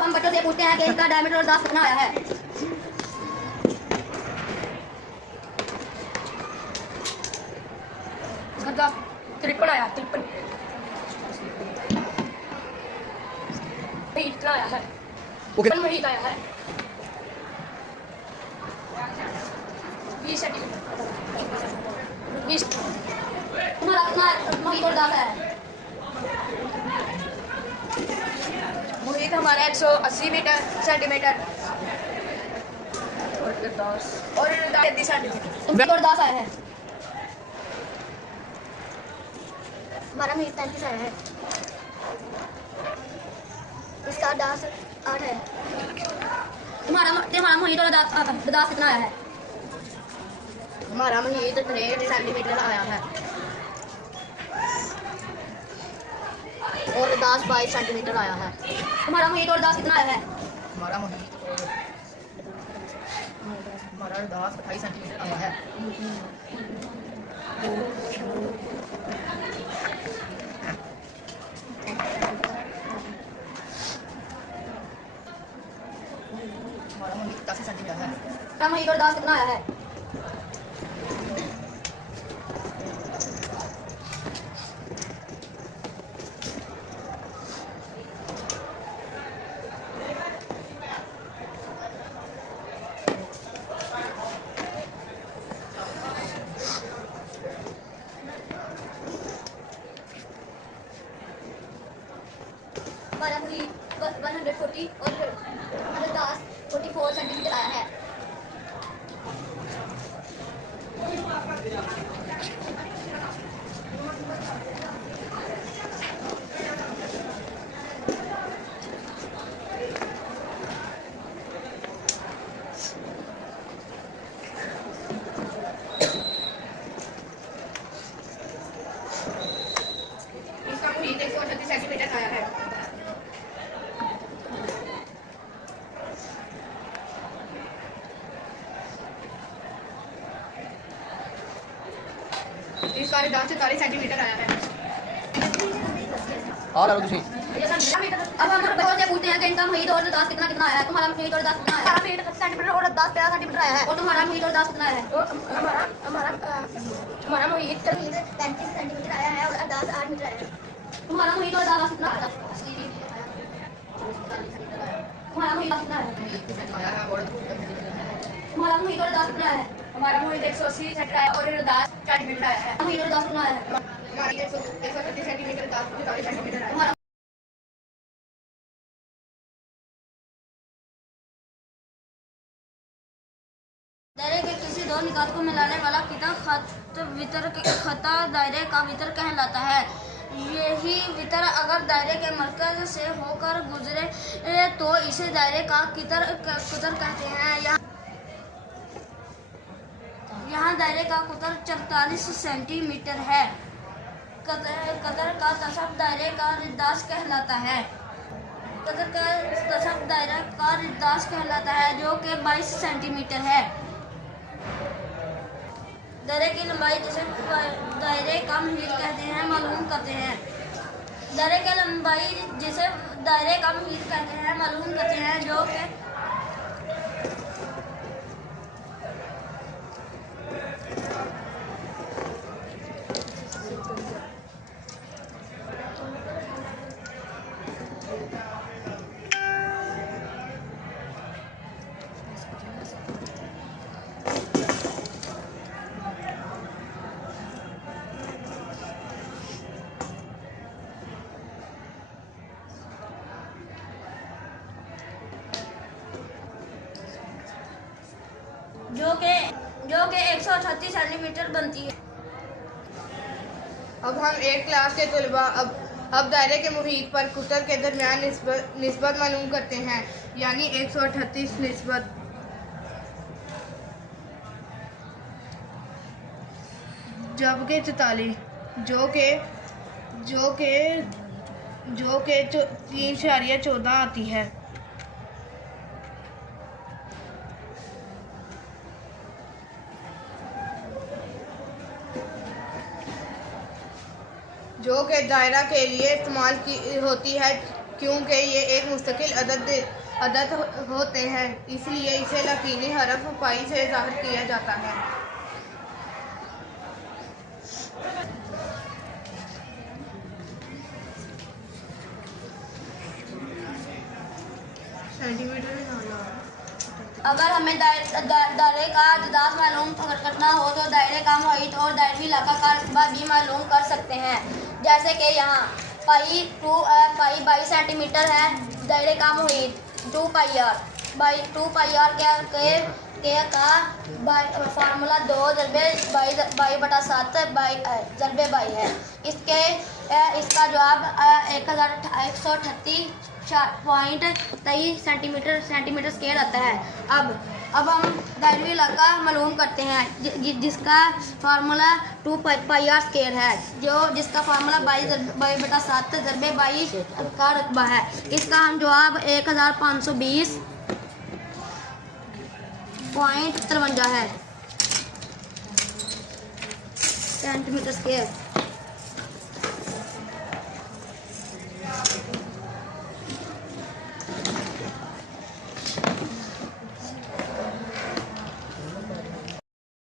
हम बच्चों से पूछते हैं कि इसका डायमीटर और व्यास कितना आया है। इसका 53 आया, 53 इतना आया है। ओके वही आया है 20 सेंटीमीटर। 20 तुम्हारा कितना मोहित और दास है? मोहित हमारा 180 सेंटीमीटर और 30 सेंटीमीटर। मोहित और दास आया है। हमारा मोहित 35 आया है। इसका दास 8 है। तुम्हारा मोहित और दास कितना आया है? हमारा मोहित 63 सेंटीमीटर आया है और दास 22 सेंटीमीटर आया है। तुम्हारा मोहित और दास कितना आया है? हमारा दास 28 सेंटीमीटर आया है। हमारा मोहित 80 सेंटीमीटर है। तुम्हारा मोहित और दास कितना आया है? हमारा मोहित 140 और दास 44 सेंटीमीटर आया है। इसका मोहित 138 सेंटीमीटर आया है। इसका दास 44 सेंटीमीटर आया है। और आलो तुसी अब हम बच्चों से पूछते हैं कि इनका मोहित और दास कितना कितना आया है। तुम्हारा मोहित और दास कितना आया है? हमारा मोहित 30 सेंटीमीटर और दास 13 सेंटीमीटर आया है। और तुम्हारा मोहित और दास कितना आया है? हमारा मोहित 35 सेंटीमीटर आया है और दास 8 मीटर आया है। तुम्हारा मोहित और दास कितना आया है? तुम्हारा मोहित कितना है? आया है और तुम्हारा मोहित और दास कितना है? हमारा मोहित 180 सेंटीमीटर आया और दास 40 मीटर आया है। मोहित और दास कितना है? हमारी 130 सेंटीमीटर दास 40 सेंटीमीटर आया है। दायरे के किसी दो निकात को मिलाने वाला खता दायरे का वितर कहलाता है। यही वितर अगर दायरे के मरकज से होकर गुजरे तो इसे दायरे का कुतर कहते हैं। यहाँ दायरे का कुतर 44 सेंटीमीटर है। कतर का तसब दायरे का रिदास कहलाता है। कतर का तसब दायरे का रिदास कहलाता है जो कि 22 सेंटीमीटर है। दायरे की लंबाई जिसे दायरे का मुहीत कहते हैं मालूम करते हैं। दायरे की लंबाई जिसे दायरे का मुहीत कहते हैं मालूम करते हैं जो कि जो कि 138 सेंटीमीटर बनती है। अब हम एक क्लास के तलबा अब दायरे के मुहीत पर कुतर के दरमियान निस्बत मालूम करते हैं, यानी 138 निस्बत जबकि 44 जो के 3.14 आती है। जो कि दायरा के लिए इस्तेमाल की होती है क्योंकि ये एक मुस्तकिल अदद होते हैं, इसलिए इसे लातीनी हरफ पाई से ज़ाहिर किया जाता है। सेंटीमीटर में अगर हमें दायरे का अदाद मालूम करना हो तो दायरे का मुहित और दायरवी इलाका का रकबा भी मालूम कर सकते हैं। जैसे कि यहाँ पाई 22 सेंटीमीटर है, दायरे का मुहित 2 पाई आर का फार्मूला 2 ज़रबे 22/7 ज़रबे 22 है। इसका जवाब 1138.23 सेंटीमीटर स्क्वायर आता है। अब हम दायरवी इलाका मालूम करते हैं, जिसका फार्मूला 2 पाई आर स्क्वायर है, जिसका फार्मूला 22/7 ज़रबे 22 का रकबा है। इसका हम जवाब 1520.53 है सेंटीमीटर स्क्वायर।